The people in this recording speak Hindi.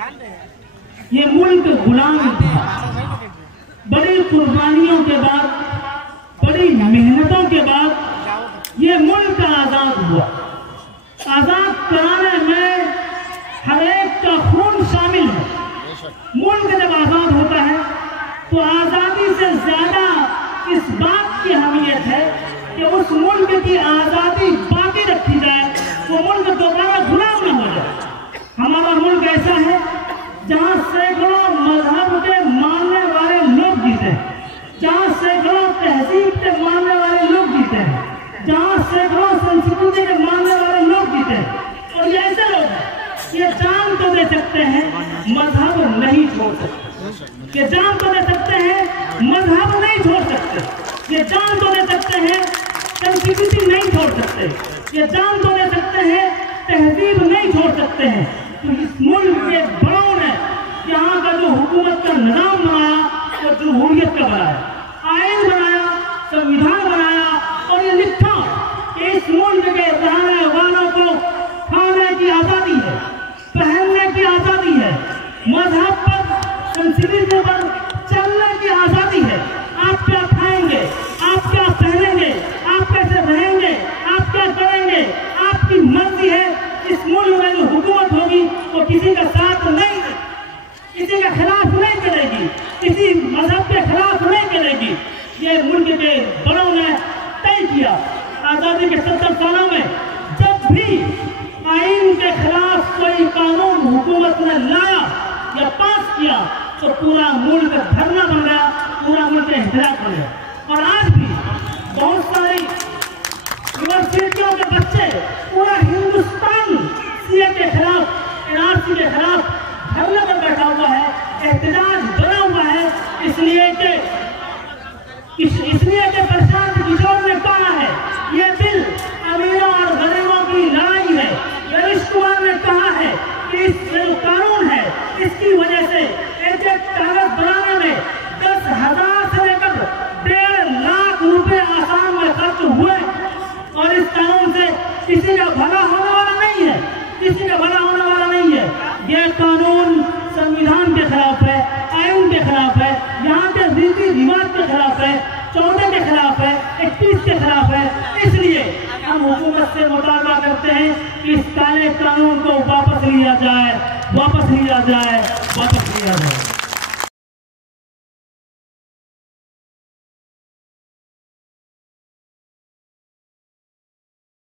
ये मुल्क गुलाम था। बड़ी कुर्बानियों के बाद, बड़ी मेहनतों के बाद ये मुल्क आजाद हुआ। आजाद कराने में हर एक का खून शामिल है। मुल्क जब आजाद होता है तो आजादी से ज्यादा इस बात की अहमियत है कि उस मुल्क की आजादी बाकी रखी जाए, वो मुल्क दोबारा गुलाम न हो जाए। हमारा मुल्क ऐसा है जहां सैकड़ों मजहब के मानने वाले लोग जीते हैं, जहां सैकड़ों तहजीब के मानने वाले लोग जीते हैं, जहां सैकड़ों संस्कृति के मानने वाले लोग जीते हैं। और ये ऐसे लोग हैं, ये जान तो दे सकते हैं, मजहब नहीं छोड़ सकते। ये जान तो दे सकते हैं, मजहब नहीं छोड़ सकते। ये जान तो दे सकते हैं, संस्कृति नहीं छोड़ सकते। ये जान तो दे सकते हैं, तहजीब नहीं छोड़ सकते हैं। तो इस मुल्क के बड़ों ने यहाँ का जो हुकूमत का निजाम बनाया वो जमहूरियत का बनाया, आइन बनाया, संविधान बनाया और ये लिखा कि इस मुल्क के रहने वालों को खाने की आजादी है, पहनने की आजादी है, मजहब पर, संस्कृति पर चलने की आजादी है। आप क्या खाएंगे, आप क्या पहनेंगे, आप कैसे रहेंगे, आप क्या करेंगे, आपकी मर्जी है। इस मुल्क में जो हुकूमत होगी वो किसी का साथ नहीं, किसी के खिलाफ नहीं चलेगी, किसी मजहब के खिलाफ नहीं चलेगी। ये मुल्क के बड़ों ने तय किया। आजादी के 70 सालों में जब भी आइन के खिलाफ कोई कानून हुकूमत ने लाया या पास किया तो पूरा मुल्क धरना बन गया, पूरा मुल्क एहतजाज बन गया। और आज भी बहुत सारी यूनिवर्सिटियों के बच्चे, पूरा हिंदुस्तान सीए के खिलाफ, एनआरसी के खिलाफ धरने पर बैठा हुआ है, एहतजाज बना हुआ है। इसलिए कि प्रशांत किशोर ने कहा है ये बिल अमीरों और गरीबों की लड़ाई है। रवीश कुमार ने कहा है कि इस जो कानून है इसकी वजह से एक कागज बनाने में 10,000 से लेकर 1.5 लाख रुपए आसाम में खर्च हुए। और इस कानून से किसी का भला होने वाला नहीं है, किसी का भला होने वाला नहीं है। यह कानून संविधान के खिलाफ है, आइन के खिलाफ है, यहाँ के रीति रिवाज के खिलाफ है, 14 के खिलाफ है, 21 के खिलाफ है। इसलिए हम हुकूमत से मुतालबा करते हैं कि इस काले कानून को वापस लिया जाए, वापस लिया जाए, वापस लिया जाए।